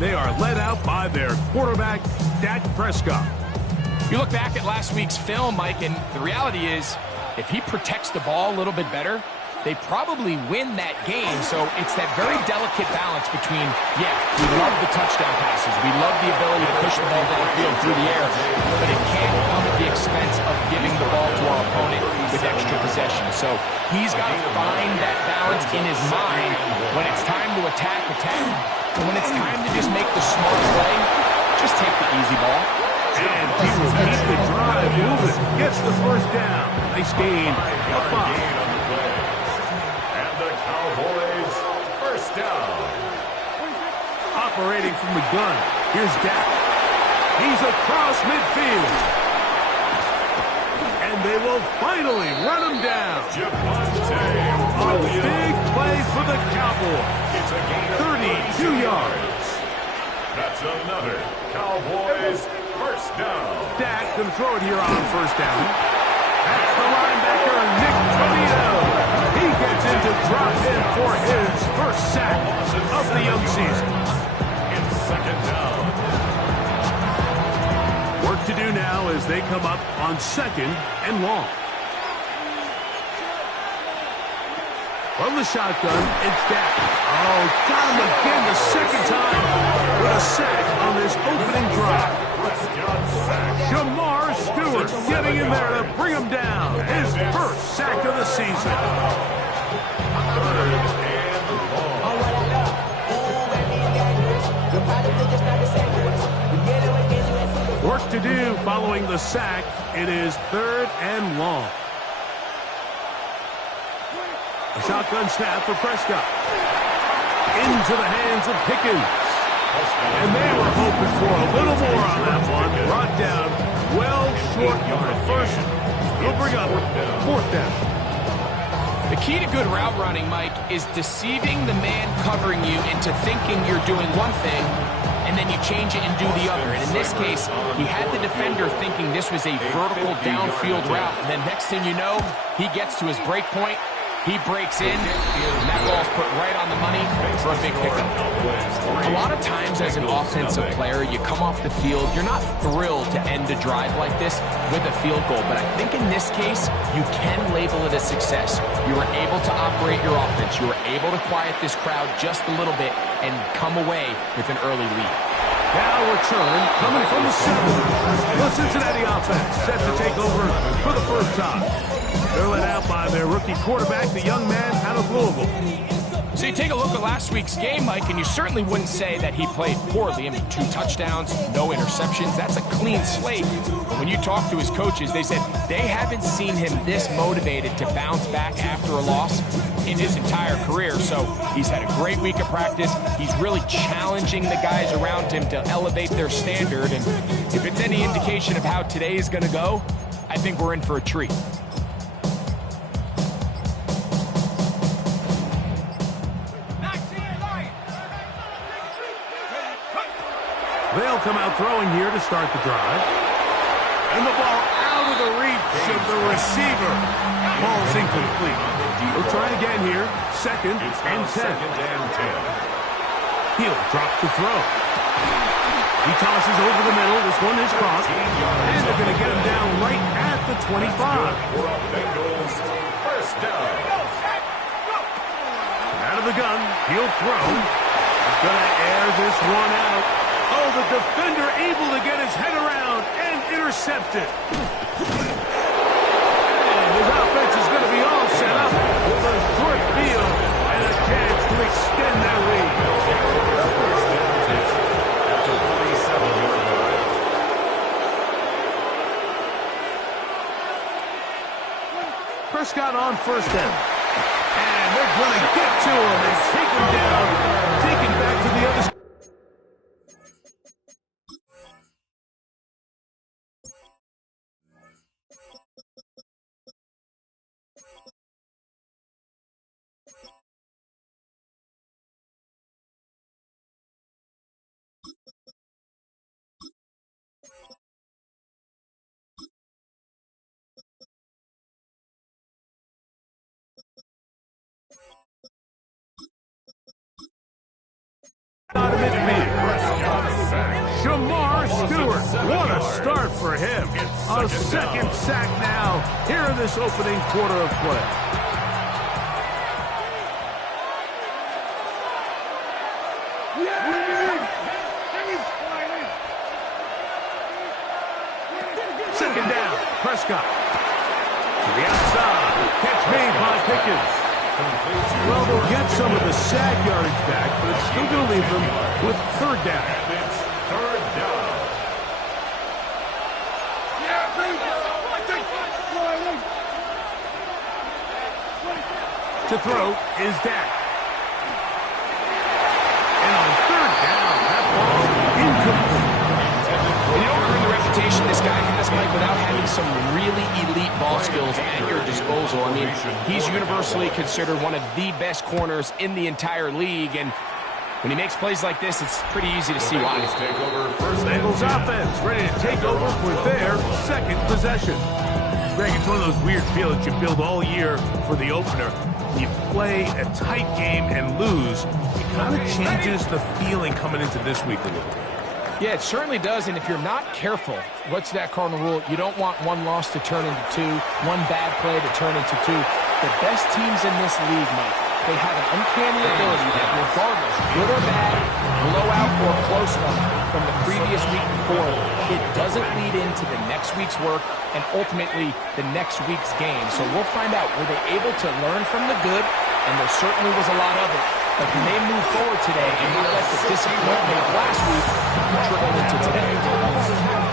They are led out by their quarterback, Dak Prescott. You look back at last week's film, Mike, and the reality is, if he protects the ball a little bit better, they probably win that game. So it's that very delicate balance between, yeah, we love the touchdown passes. We love the ability to push the ball downfield through the air, but it can't come at the expense of giving the ball to our opponent with extra possession. So he's got to find that balance in his mind when it's time to attack. And when it's time to just make the smart play, just take the easy ball. And he will keep the drive moving. Gets the first down. Nice gain. A 5. Cowboys first down. Operating from the gun. Here's Dak. He's across midfield. And they will finally run him down. A big play for the Cowboys. 32 yards. That's another Cowboys first down. Dak can throw it here on first down. That's the linebacker, Nick Toledo. He gets into drop in for his first sack of the young season. In second down. Work to do now as they come up on second and long. From the shotgun, it's Dak. Oh, got him again the second time with a sack on this opening drive. Jamar Stewart getting in there to bring him down. His first sack of the season. Work to do following the sack. It is third and long. A shotgun snap for Prescott. Into the hands of Pickens. And they were hoping for a little more on that one. Brought down well short of the first. It'll bring up fourth down. The key to good route running, Mike, is deceiving the man covering you into thinking you're doing one thing, and then you change it and do the other. And in this case, he had the defender thinking this was a vertical downfield route. And then next thing you know, he gets to his break point. He breaks in, and that ball's put right on the money for a big pickup. A lot of times as an offensive player, you come off the field, you're not thrilled to end a drive like this with a field goal. But I think in this case, you can label it a success. You were able to operate your offense. You were able to quiet this crowd just a little bit and come away with an early lead. Now return coming from the 7. The Cincinnati offense set to take over for the first time. They're led out by their rookie quarterback, the young man out of Louisville. So you take a look at last week's game, Mike, and you certainly wouldn't say that he played poorly. I mean, 2 touchdowns, no interceptions. That's a clean slate. But when you talk to his coaches, they said they haven't seen him this motivated to bounce back after a loss in his entire career. So he's had a great week of practice. He's really challenging the guys around him to elevate their standard. And if it's any indication of how today is going to go, I think we're in for a treat. They'll come out throwing here to start the drive. And the ball out of the reach of the receiver. Ball's incomplete. We'll try again here. Second and 10. He'll drop the throw. He tosses over the middle. This one is caught. And they're going to get him down right at the 25. First down. Out of the gun. He'll throw. He's going to air this one out. Oh, the defender able to get his head around and intercept it. And his offense is going to be all set up with a short field and a chance to extend their lead. Prescott on first down. And they're going to get to him and take him down, take him back to the other side. Shamar Stewart. What a start for him. A second sack now here in this opening quarter of play. Second down, Prescott. To the outside. Catch made by Pickens. Well, they'll get some of the sag yardage back, but it's still going to leave them with third down. And it's third down. To throw is Dak. And on third down, that ball incomplete. You don't earn the reputation this guy has, Mike, without having some really elite ball skills at your disposal. I mean, he's universally considered one of the best corners in the entire league, and when he makes plays like this, it's pretty easy to see why. Bengals offense ready to take over for their second possession. Greg, it's one of those weird feelings you build all year for the opener. You play a tight game and lose, it kind of changes the feeling coming into this week a little bit. Yeah, it certainly does, and if you're not careful, what's that cardinal rule? You don't want one loss to turn into two, one bad play to turn into two. The best teams in this league, Mike, they have an uncanny ability that regardless, good or bad, blowout or close one from the previous week before, it doesn't lead into the next week's work and ultimately the next week's game. So we'll find out, were they able to learn from the good? And there certainly was a lot of it. But can they move forward today and not let the disappointment of last week trickle into today?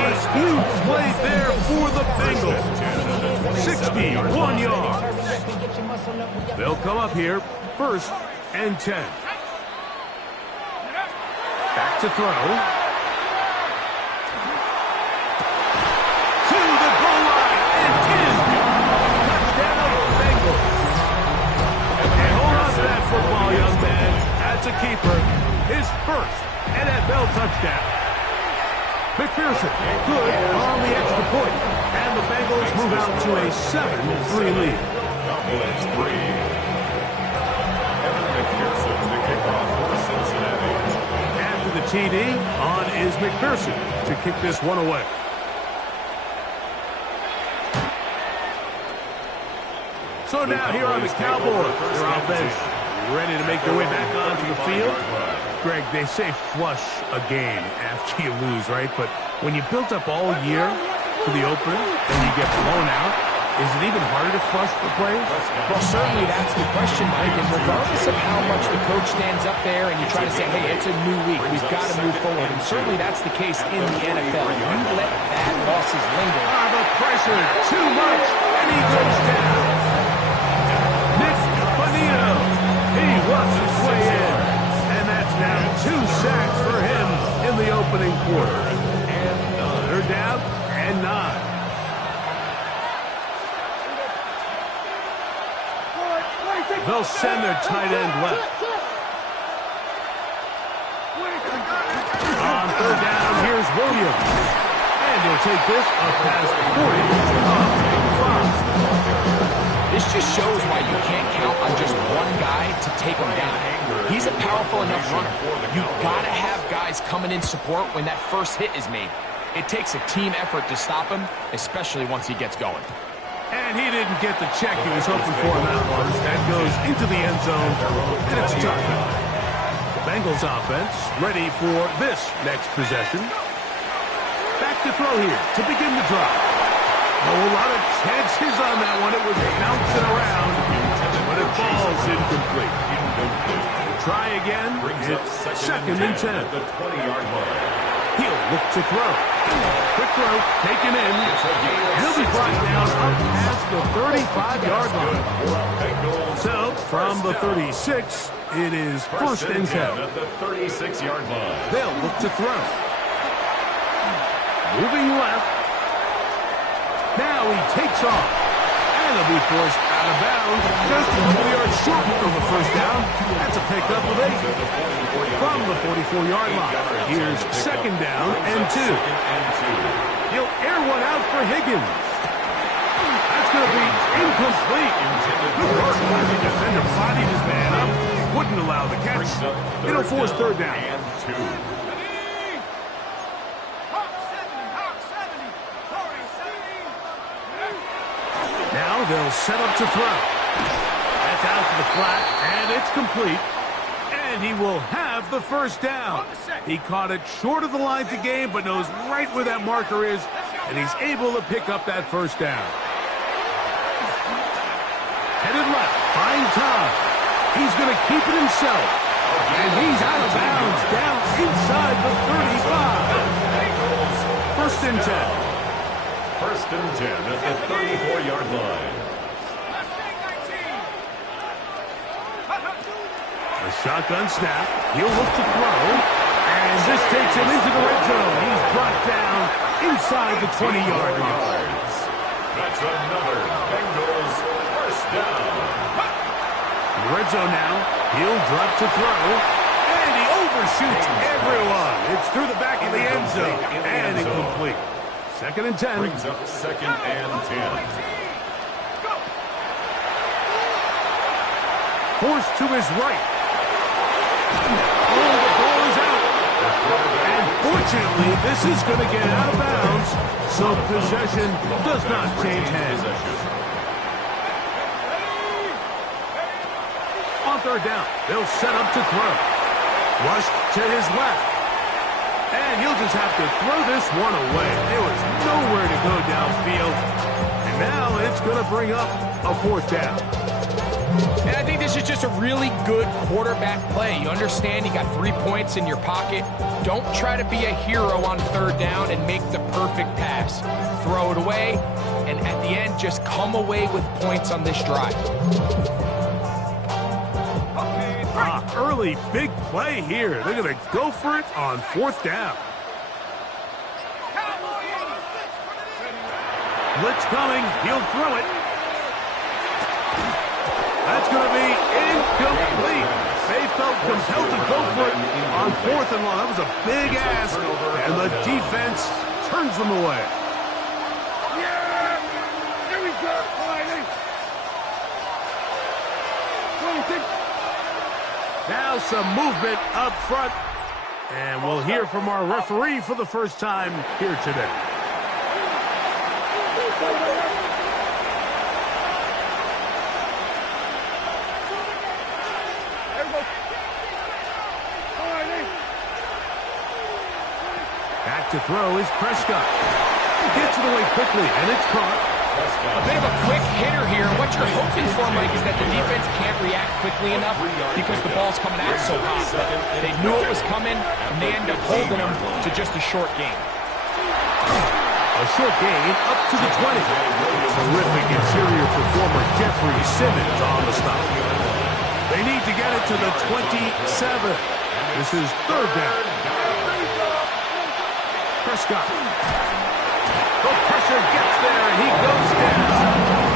A huge play there for the Bengals. 61 yards. They'll come up here, 1st and 10. Back to throw. To the goal line and in. Touchdown, Bengals. And hold on to that football, young man. That's a keeper. His first NFL touchdown. McPherson, good on the extra point. And the Bengals move out to a 7-3 lead. Cowboys 3. Evan McPherson, the kickoff for Cincinnati. After the TD, on is McPherson to kick this one away. So now here are the Cowboys. Their offense ready to make their way back onto the field. Greg, they say flush a game after you lose, right? But when you built up all year for the opener and you get blown out, is it even harder to flush for players? Well, certainly that's the question, Mike. And regardless of how much the coach stands up there and you try to say, hey, it's a new week, we've got to move forward. And certainly that's the case in the NFL. You let bad losses linger. The pressure, too much, and he goes down. Nick Bonito, he works his way in. And that's now 2 sacks for him in the opening quarter. And they're down and 9. They'll send their tight end left. On 3rd down, here's Williams. And he'll take this up past 40. This just shows why you can't count on just one guy to take him down. He's a powerful enough runner. You've got to have guys coming in support when that first hit is made. It takes a team effort to stop him, especially once he gets going. And he didn't get the check he was hoping for on that one. That goes into the end zone, and it's a touchdown. The Bengals offense ready for this next possession. Back to throw here to begin the drive. A lot of chances on that one. It was bouncing around, but it falls incomplete. Try again. It's 2nd and 10. At the 20-yard line. He'll look to throw. Quick throw, taken in. He'll be brought down up past the 35-yard line. So, from the 36, it is 1st and 10. At the 36-yard line. They'll look to throw. Moving left. Now he takes off. And he'll be forced out of bounds. Just a couple yards short of the 1st down. That's a pickup of 8. From the 44-yard line. Here's 2nd down and 2. He'll air one out for Higgins. That's going to be incomplete. The defender bodied his man up. Wouldn't allow the catch. It'll force 3rd down. they'll set up to throw. That's out to the flat, and it's complete. And he will have the first down. He caught it short of the line to gain, but knows right where that marker is, and he's able to pick up that first down. Headed left, buying time. He's going to keep it himself. And he's out of bounds, down inside the 35. First and 10. First and 10 at the 34-yard line. A shotgun snap. He'll look to throw. And this takes him into the red zone. He's brought down inside the 20-yard line. That's another Bengals first down. In the red zone now. He'll drop to throw. And he overshoots everyone. It's through the back of the end zone. And incomplete. Second and 10. Brings up second and 10. Forced to his right. Oh, the ball is out. And fortunately, this is going to get out of bounds, so possession does not change hands. On third down, they'll set up to throw. Rush to his left. And he'll just have to throw this one away. There was nowhere to go downfield. And now it's going to bring up a fourth down. And I think this is just a really good quarterback play. You understand you got 3 points in your pocket. Don't try to be a hero on third down and make the perfect pass. Throw it away, and at the end, just come away with points on this drive. Early big play here. They're going to go for it on fourth down. Blitz coming. He'll throw it. That's going to be incomplete. They felt compelled to go for it on fourth and long. That was a big ask, and the defense turns them away. Yeah! Here we go, Now some movement up front, and we'll hear from our referee for the first time here today. Back to throw is Prescott. Gets it away quickly, and it's caught. A bit of a quick hitter here. What you're hoping for, Mike, is that the defense can't react quickly enough because the ball's coming out so hot. They knew it was coming, and they end up holding them to just a short gain. A short gain up to the 20. Terrific interior performer Jeffrey Simmons on the stop. They need to get it to the 27. This is third down. Prescott. The pressure gets there, and he goes down.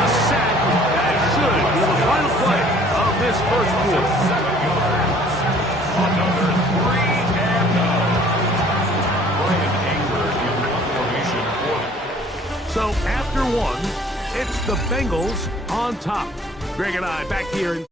A sack that should be the final play of this first quarter. Another 3 and out. Brian Anger in formation for them. So after one, it's the Bengals on top. Greg and I back here in